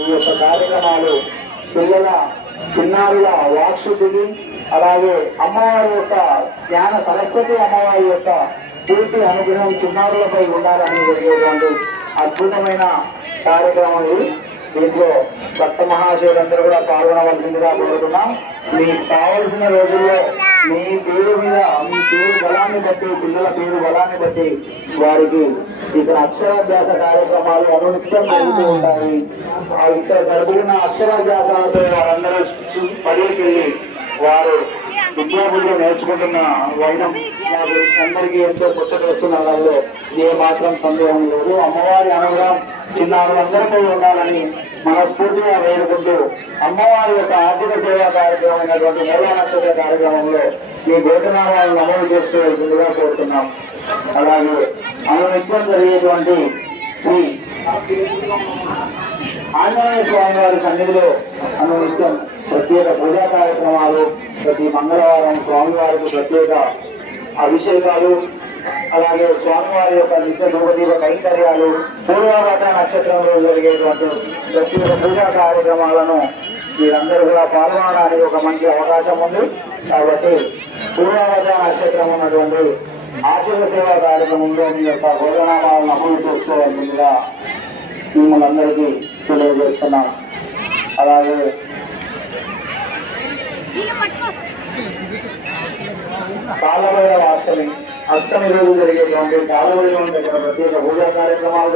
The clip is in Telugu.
ఈ యొక్క కార్యక్రమాలు పిల్లల చిన్నారుల వాక్శుద్ధికి అలాగే అమ్మవారి యొక్క జ్ఞాన సరస్వతి అమ్మవారి యొక్క పూర్తి అనుగ్రహం చిన్నారులపై ఉండాలని జరిగేటువంటి అద్భుతమైన కార్యక్రమం ఇది. దీంట్లో భక్త మహాశయులందరూ కూడా పాల్గొనవలసిందిగా కోరుతున్నాం. మీకు కావలసిన రోజుల్లో మీ పేరు మీద మీ పేరు బలాన్ని బట్టి పిల్లల పేరు బలాన్ని బట్టి వారికి ఇక్కడ అక్షరాభ్యాస కార్యక్రమాలు అనునిత్యం జరుగుతూ ఉంటాయి. ఇక్కడ జరుగుతున్న అక్షరాభ్యాసాలతో వారందరూ బడికి వెళ్ళి వారు విద్యాబుద్ధులు నేర్చుకుంటున్న వైనం నాకు అందరికీ ఎంతో పుస్తకం వస్తున్నలో ఏ మాత్రం సందేహం లేదు. అమ్మవారి అనుగ్రహం చిన్నారులందరిపై ఉండాలని మనస్ఫూర్తిగా వేడుకుంటూ అమ్మవారి యొక్క ఆర్థిక సేవా కార్యక్రమమైనటువంటి మూలా నక్షత్ర కార్యక్రమంలో మీ వేతనాలను నమోదు చేసుకోవాల్సిందిగా కోరుతున్నాం. అలాగే అనునిత్యం జరిగేటువంటి శ్రీ ఆంజనేయ స్వామి వారి సన్నిధిలో అనునిత్యం ప్రత్యేక పూజా కార్యక్రమాలు, ప్రతి మంగళవారం స్వామివారికి ప్రత్యేక అభిషేకాలు, అలాగే స్వామివారి యొక్క నిత్య ధూపదీప కైంకర్యాలు, పూర్వాభద్ర నక్షత్రంలో జరిగేటువంటి ప్రత్యేక పూజా కార్యక్రమాలను మీరందరూ కూడా పాల్గొనడానికి ఒక మంచి అవకాశం ఉంది. కాబట్టి పూర్వాభద్ర నక్షత్రం ఉన్నటువంటి ఆశీర్వ సేవా కార్యక్రమంలో మీ యొక్క భోజనాలను నమోదు చేసుకోవాల్సిందిగా మిమ్మల్ని అందరికీ తెలియజేస్తున్నాం. అలాగే కాలభైరవ అష్టమి రోజు జరిగేటువంటి కాలభైరవం దగ్గర ప్రత్యేక పూజా కార్యక్రమాలు